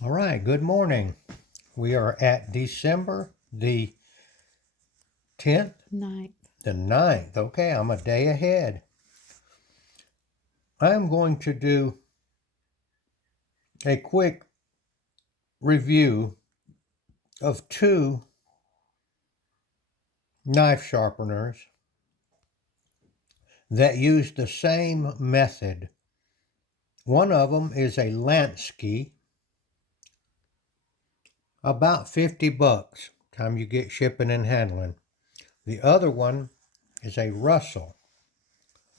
All right, good morning. We are at December the 10th? Ninth. The 9th. Okay, I'm a day ahead. I'm going to do a quick review of two knife sharpeners that use the same method. One of them is a Lansky, about 50 bucks, time you get shipping and handling. The other one is a Russell.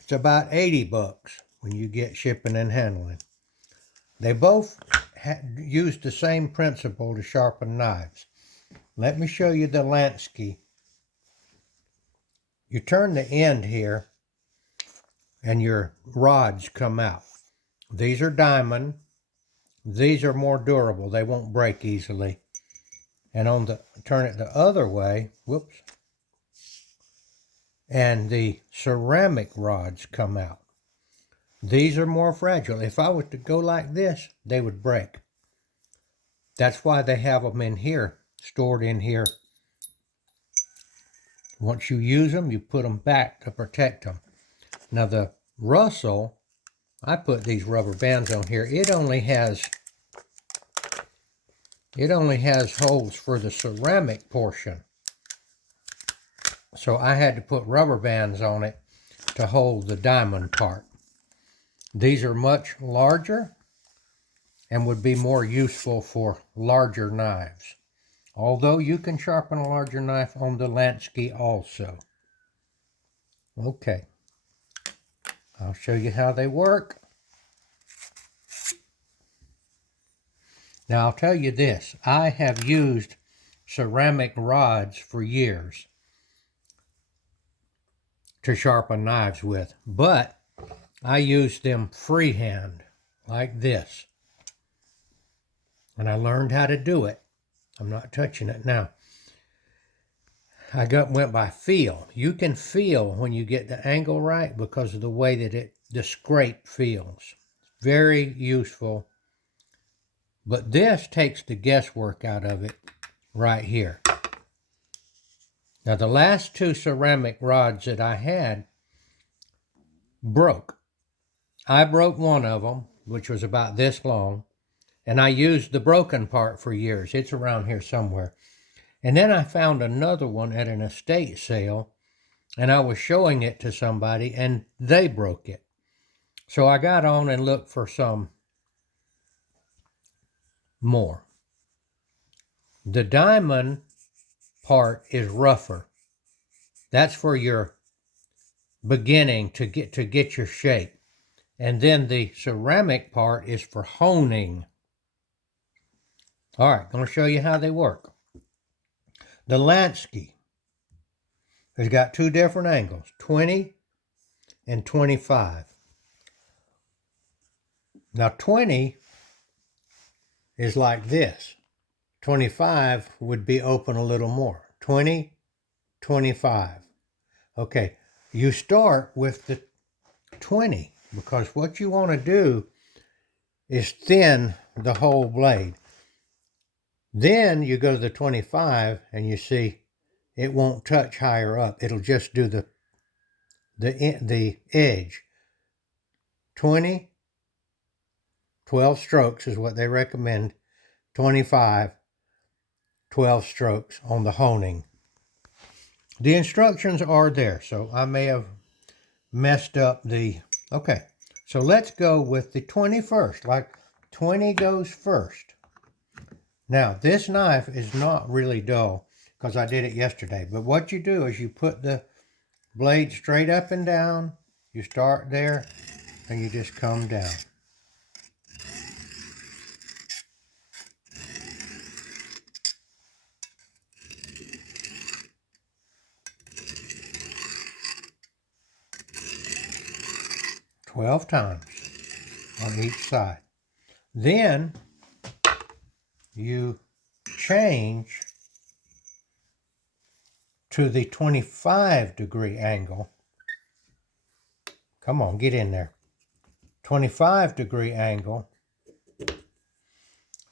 It's about 80 bucks when you get shipping and handling. They both use the same principle to sharpen knives. Let me show you the Lansky. You turn the end here and your rods come out. These are diamond. These are more durable. They won't break easily. And turn it the other way, whoops, and the ceramic rods come out. These are more fragile. If I was to go like this, they would break. That's why they have them in here, stored in here. Once you use them, you put them back to protect them. Now the Russell, I put these rubber bands on here. It only has holes for the ceramic portion. So I had to put rubber bands on it to hold the diamond part. These are much larger and would be more useful for larger knives. Although you can sharpen a larger knife on the Lansky also. Okay, I'll show you how they work. Now I'll tell you this, I have used ceramic rods for years to sharpen knives with, but I use them freehand like this. And I learned how to do it. I'm not touching it now. I went by feel. You can feel when you get the angle right because of the way that the scrape feels. Very useful. But this takes the guesswork out of it right here. Now the last two ceramic rods that I had broke. I broke one of them, which was about this long, and I used the broken part for years. It's around here somewhere. And then I found another one at an estate sale, and I was showing it to somebody, and they broke it. So I got on and looked for some more. The diamond part is rougher. That's for your beginning to get your shape. And then the ceramic part is for honing. All right, I'm going to show you how they work. The Lansky has got two different angles, 20 and 25. Now 20 is like this. 25 would be open a little more. 20, 25. Okay, you start with the 20 because what you want to do is thin the whole blade. Then you go to the 25 and you see it won't touch higher up. It'll just do the edge. 20, 12 strokes is what they recommend. 25, 12 strokes on the honing. The instructions are there, so I may have messed up okay. So let's go with the 20 first, like 20 goes first. Now, this knife is not really dull because I did it yesterday. But what you do is you put the blade straight up and down. You start there and you just come down. "12 times on each side. Then you change to the 25-degree angle. Come on, get in there. 25-degree angle.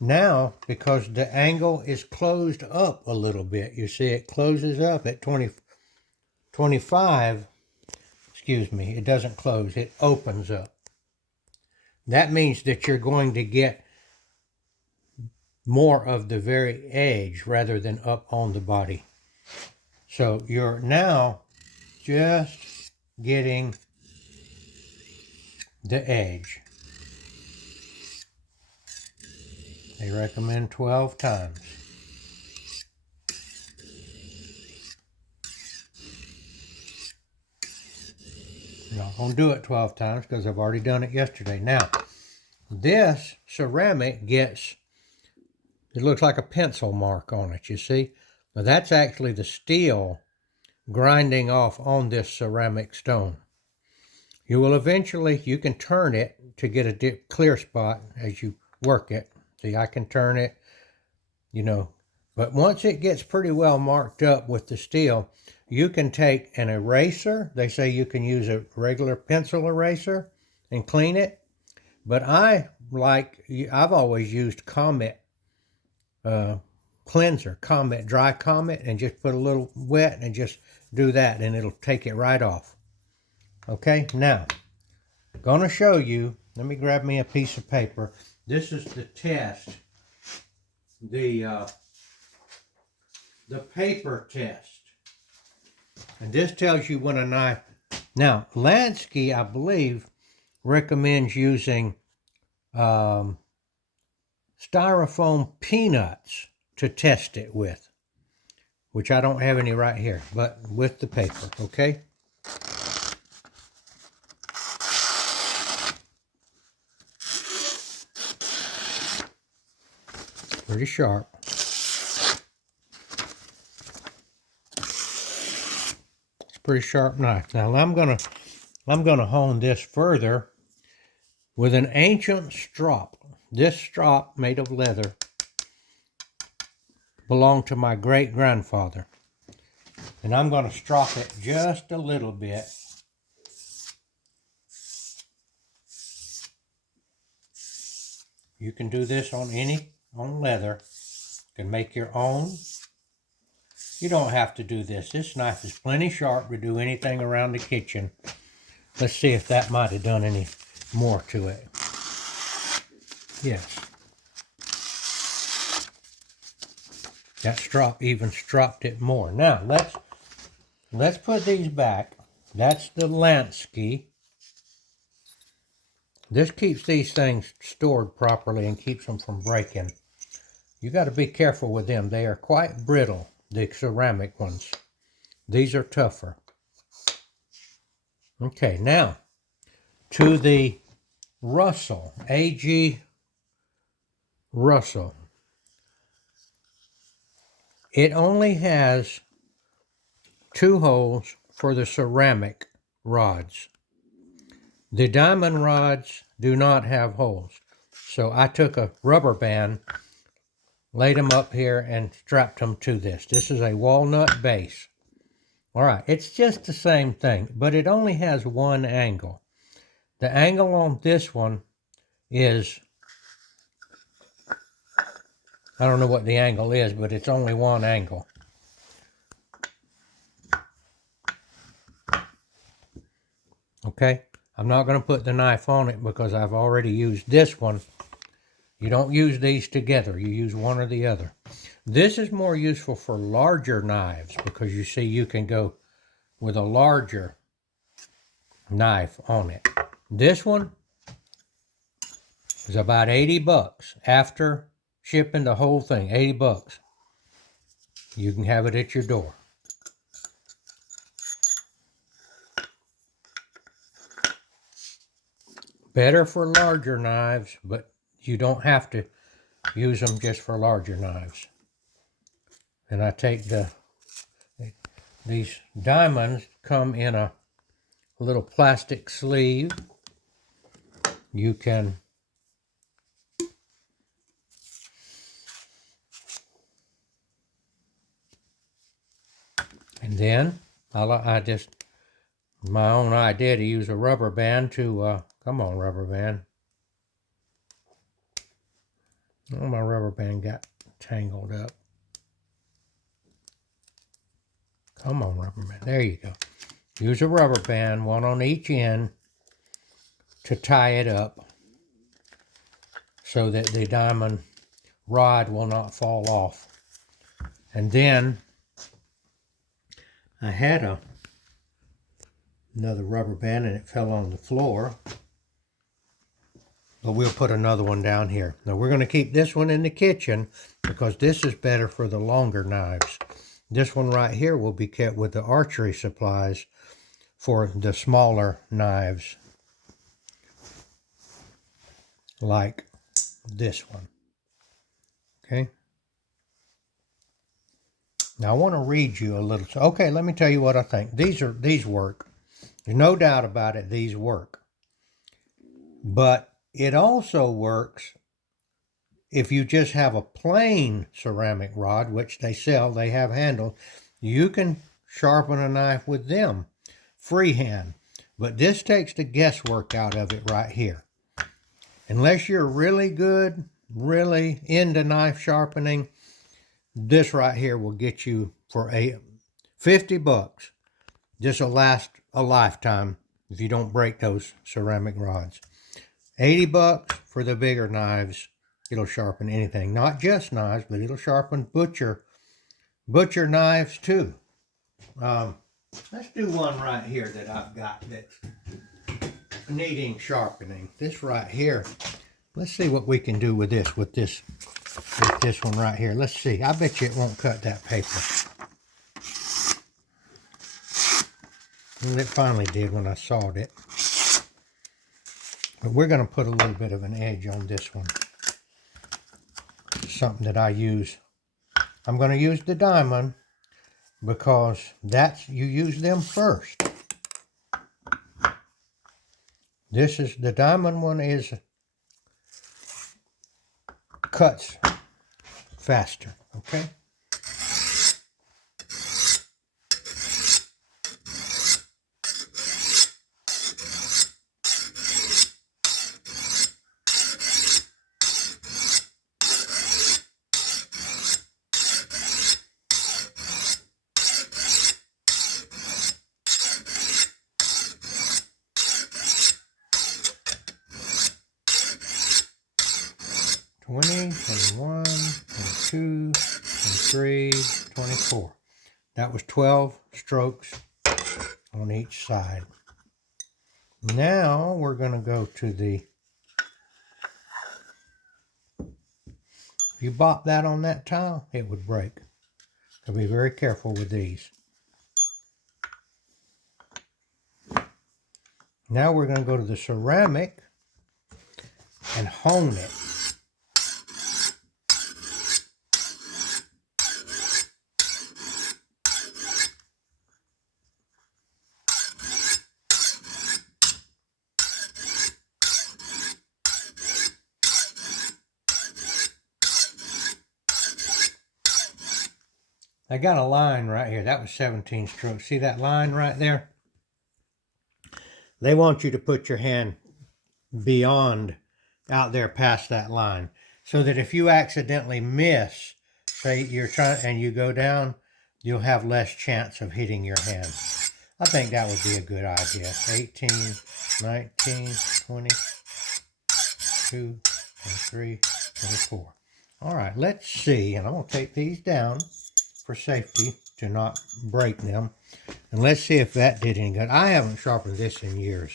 Now, because the angle is closed up a little bit, you see it closes up at 25, excuse me, it doesn't close, it opens up. That means that you're going to get more of the very edge rather than up on the body. So you're now just getting the edge. They recommend 12 times. I'm not going to do it 12 times because I've already done it yesterday. Now, this ceramic gets, it looks like a pencil mark on it, you see? Now that's actually the steel grinding off on this ceramic stone. You will eventually, you can turn it to get a clear spot as you work it. See, I can turn it, you know, but once it gets pretty well marked up with the steel, you can take an eraser. They say you can use a regular pencil eraser and clean it. But I've always used Comet cleanser, dry Comet, and just put a little wet and just do that and it'll take it right off. Okay, now, going to show you, let me grab me a piece of paper. This is the test, the paper test. And this tells you when a knife, now Lansky, I believe, recommends using styrofoam peanuts to test it with, which I don't have any right here, but with the paper, okay? Pretty sharp. It's a pretty sharp knife. Now I'm gonna hone this further with an ancient strop. This strop, made of leather, belonged to my great-grandfather. And I'm going to strop it just a little bit. You can do this on leather. You can make your own. You don't have to do this. This knife is plenty sharp to do anything around the kitchen. Let's see if that might have done any more to it. Yes. That strop even stropped it more. Now, let's put these back. That's the Lansky. This keeps these things stored properly and keeps them from breaking. You got to be careful with them. They are quite brittle, the ceramic ones. These are tougher. Okay, now to the Russell, A.G. Russell. It only has 2 holes for the ceramic rods. The diamond rods do not have holes. So I took a rubber band, laid them up here, and strapped them to this. This is a walnut base. All right, it's just the same thing, but it only has one angle. The angle on this one is, I don't know what the angle is, but it's only one angle. Okay, I'm not going to put the knife on it because I've already used this one. You don't use these together, you use one or the other. This is more useful for larger knives because you see you can go with a larger knife on it. This one is about 80 bucks after shipping the whole thing, 80 bucks. You can have it at your door. Better for larger knives, but you don't have to use them just for larger knives. And I take these diamonds come in a little plastic sleeve. You can and then I just, my own idea to use a rubber band to, come on rubber band. Oh, my rubber band got tangled up. Come on, rubber band. There you go. Use a rubber band, one on each end, to tie it up so that the diamond rod will not fall off. And then I had another rubber band and it fell on the floor. But we'll put another one down here. Now we're going to keep this one in the kitchen because this is better for the longer knives. This one right here will be kept with the archery supplies for the smaller knives, like this one. Okay. Now I want to read you a little. Okay, let me tell you what I think. These work. There's no doubt about it. These work. But it also works if you just have a plain ceramic rod, which they sell. They have handles. You can sharpen a knife with them freehand. But this takes the guesswork out of it right here. Unless you're really good, really into knife sharpening, this right here will get you for $50. This will last a lifetime if you don't break those ceramic rods. $80 for the bigger knives. It'll sharpen anything, not just knives, but it'll sharpen butcher knives too. Let's do one right here that I've got that's needing sharpening. This right here. Let's see what we can do with this one right here. Let's see. I bet you it won't cut that paper. And it finally did when I sawed it. But we're going to put a little bit of an edge on this one. Something that I use. I'm going to use the diamond because you use them first. The diamond one cuts faster, okay? $20, $21, $22, $23, $24. That was 12 strokes on each side. Now we're going to go to if you bop that on that tile, it would break. So be very careful with these. Now we're going to go to the ceramic and hone it. I got a line right here. That was 17 strokes. See that line right there? They want you to put your hand beyond, out there past that line, so that if you accidentally miss, say you're trying and you go down, you'll have less chance of hitting your hand. I think that would be a good idea. 18, 19, 20, 22, 23, 24. All right, let's see. And I'm going to take these down for safety to not break them. And let's see if that did any good. I haven't sharpened this in years.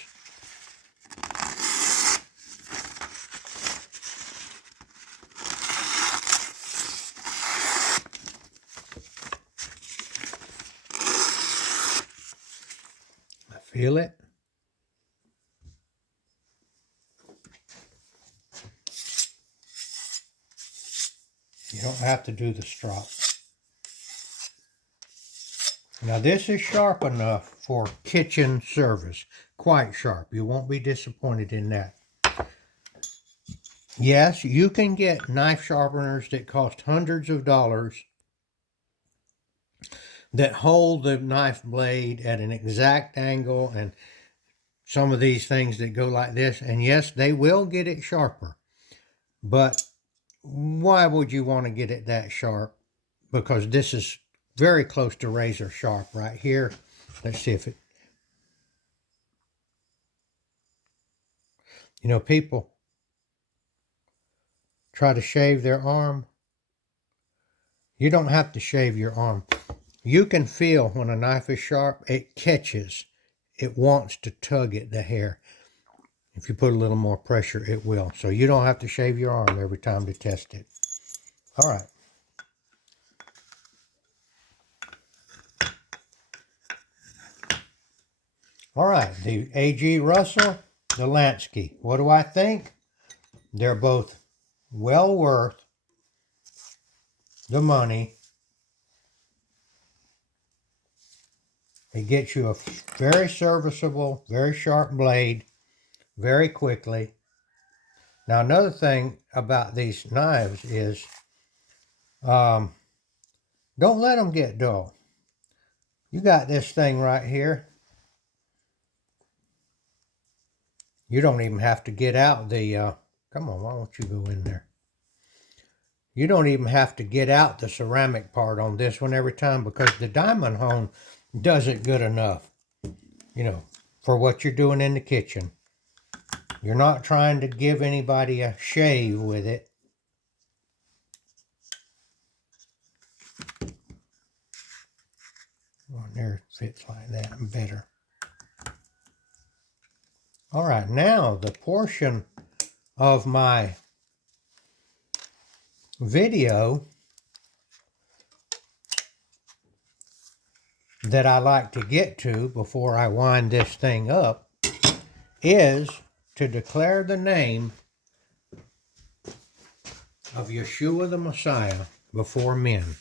I feel it. You don't have to do the strop. Now this is sharp enough for kitchen service. Quite sharp. You won't be disappointed in that. Yes, you can get knife sharpeners that cost hundreds of dollars that hold the knife blade at an exact angle, and some of these things that go like this. And yes, they will get it sharper. But why would you want to get it that sharp? Because this is very close to razor sharp right here. Let's see if it, people try to shave their arm. You don't have to shave your arm. You can feel when a knife is sharp, it catches. It wants to tug at the hair. If you put a little more pressure, it will. So you don't have to shave your arm every time to test it. All right. All right, the A.G. Russell, the Lansky. What do I think? They're both well worth the money. It gets you a very serviceable, very sharp blade very quickly. Now, another thing about these knives is don't let them get dull. You got this thing right here. You don't even have to get out the, come on, why don't you go in there? You don't even have to get out the ceramic part on this one every time because the diamond hone does it good enough, for what you're doing in the kitchen. You're not trying to give anybody a shave with it. Well, there it fits like that and better. All right, now the portion of my video that I like to get to before I wind this thing up is to declare the name of Yeshua the Messiah before men.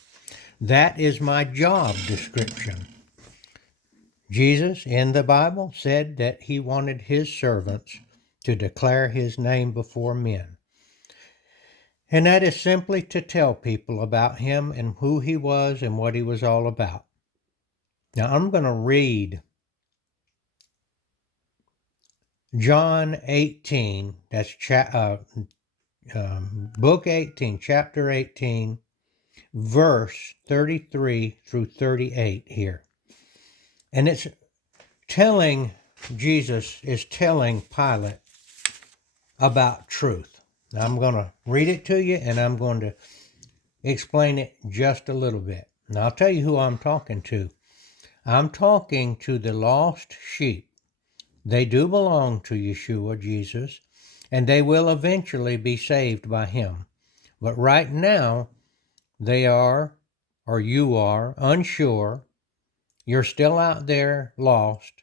That is my job description. Jesus in the Bible said that he wanted his servants to declare his name before men. And that is simply to tell people about him and who he was and what he was all about. Now I'm going to read John 18, that's book 18, chapter 18, verse 33 through 38 here. And it's Jesus is telling Pilate about truth. Now I'm going to read it to you and I'm going to explain it just a little bit. Now I'll tell you who I'm talking to. I'm talking to the lost sheep. They do belong to Yeshua, Jesus, and they will eventually be saved by him. But right now, they are, or you are, unsure. You're still out there lost,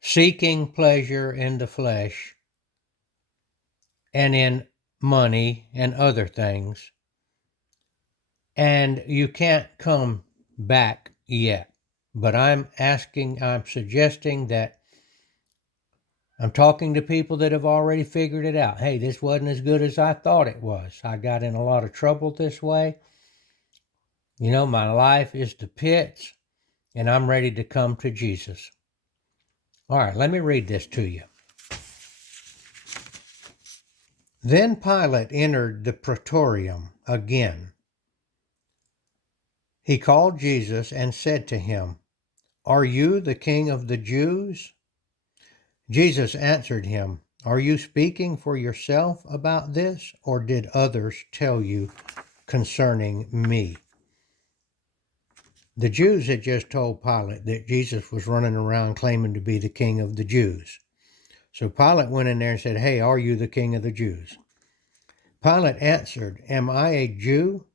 seeking pleasure in the flesh and in money and other things. And you can't come back yet. But I'm suggesting that I'm talking to people that have already figured it out. Hey, this wasn't as good as I thought it was. I got in a lot of trouble this way. My life is the pits, and I'm ready to come to Jesus. All right, let me read this to you. Then Pilate entered the praetorium again. He called Jesus and said to him, "Are you the king of the Jews?" Jesus answered him, "Are you speaking for yourself about this, or did others tell you concerning me?" The Jews had just told Pilate that Jesus was running around claiming to be the king of the Jews. So Pilate went in there and said, "Hey, are you the king of the Jews?" Pilate answered, "Am I a Jew?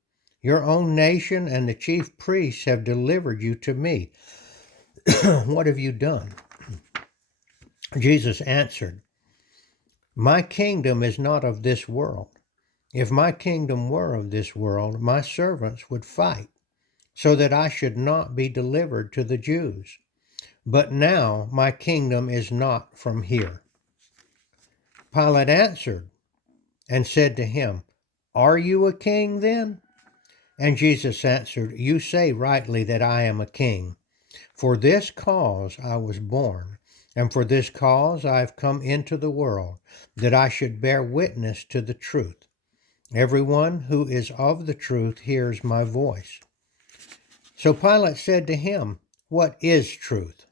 Your own nation and the chief priests have delivered you to me. What have you done?" Jesus answered, "My kingdom is not of this world. If my kingdom were of this world, my servants would fight, so that I should not be delivered to the Jews. But now my kingdom is not from here." Pilate answered and said to him, "Are you a king then?" And Jesus answered, "You say rightly that I am a king. For this cause I was born, and for this cause I have come into the world, that I should bear witness to the truth. Everyone who is of the truth hears my voice. So Pilate said to him, What is truth?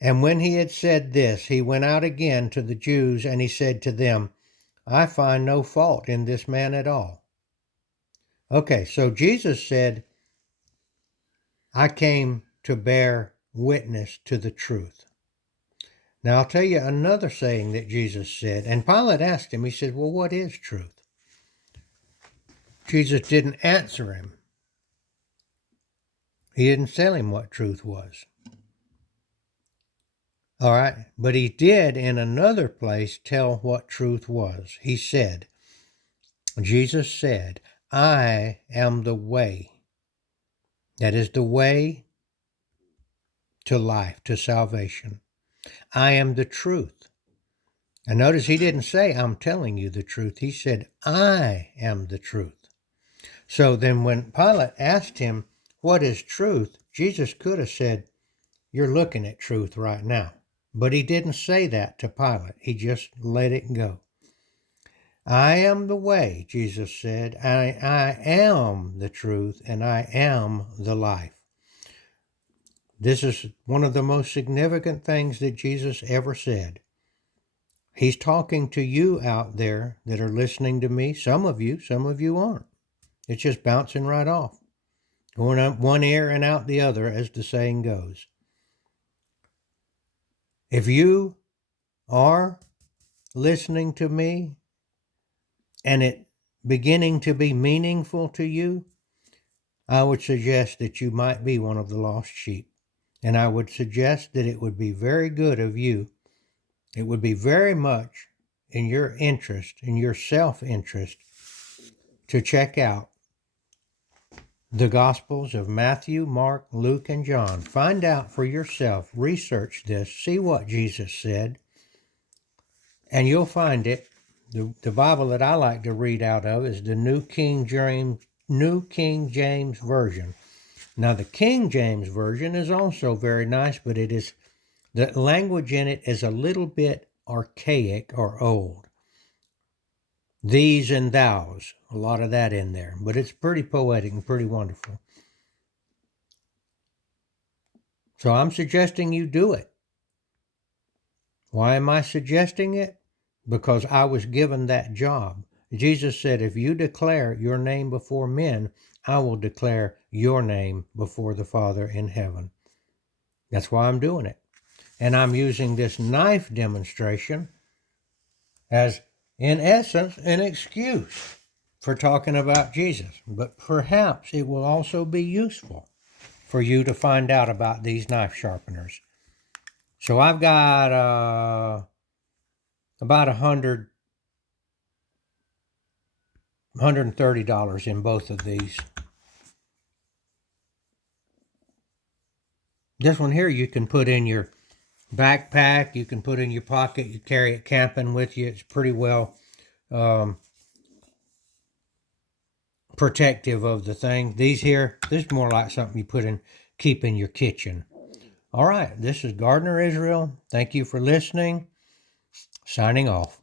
And when he had said this, he went out again to the Jews, and he said to them, I find no fault in this man at all. Okay, so Jesus said, I came to bear witness to the truth. Now I'll tell you another saying that Jesus said, and Pilate asked him, he said, well, what is truth? Jesus didn't answer him. He didn't tell him what truth was. All right, but he did in another place tell what truth was. He said, Jesus said, I am the way. That is the way to life, to salvation. I am the truth. And notice he didn't say, I'm telling you the truth. He said, I am the truth. So then when Pilate asked him, what is truth? Jesus could have said, you're looking at truth right now. But he didn't say that to Pilate. He just let it go. I am the way, Jesus said. I am the truth, and I am the life. This is one of the most significant things that Jesus ever said. He's talking to you out there that are listening to me. Some of you aren't. It's just bouncing right off, going up one ear and out the other, as the saying goes. If you are listening to me and it beginning to be meaningful to you, I would suggest that you might be one of the lost sheep. And I would suggest that it would be very good of you. It would be very much in your interest, in your self-interest, to check out the Gospels of Matthew, Mark, Luke, and John. Find out for yourself. Research this. See what Jesus said. And you'll find it. The Bible that I like to read out of is the New King James Version. Now, the King James Version is also very nice, but the language in it is a little bit archaic or old. These and thous, a lot of that in there, but it's pretty poetic and pretty wonderful. So I'm suggesting you do it. Why am I suggesting it? Because I was given that job. Jesus said, if you declare your name before men, I will declare your name before the Father in heaven. That's why I'm doing it. And I'm using this knife demonstration as, in essence, an excuse for talking about Jesus. But perhaps it will also be useful for you to find out about these knife sharpeners. So I've got about $130 in both of these. This one here you can put in your backpack, you can put in your pocket, you carry it camping with you. It's pretty well protective of the thing. These here, this is more like something you keep in your kitchen. All right, this is Gardener Israel. Thank you for listening. Signing off.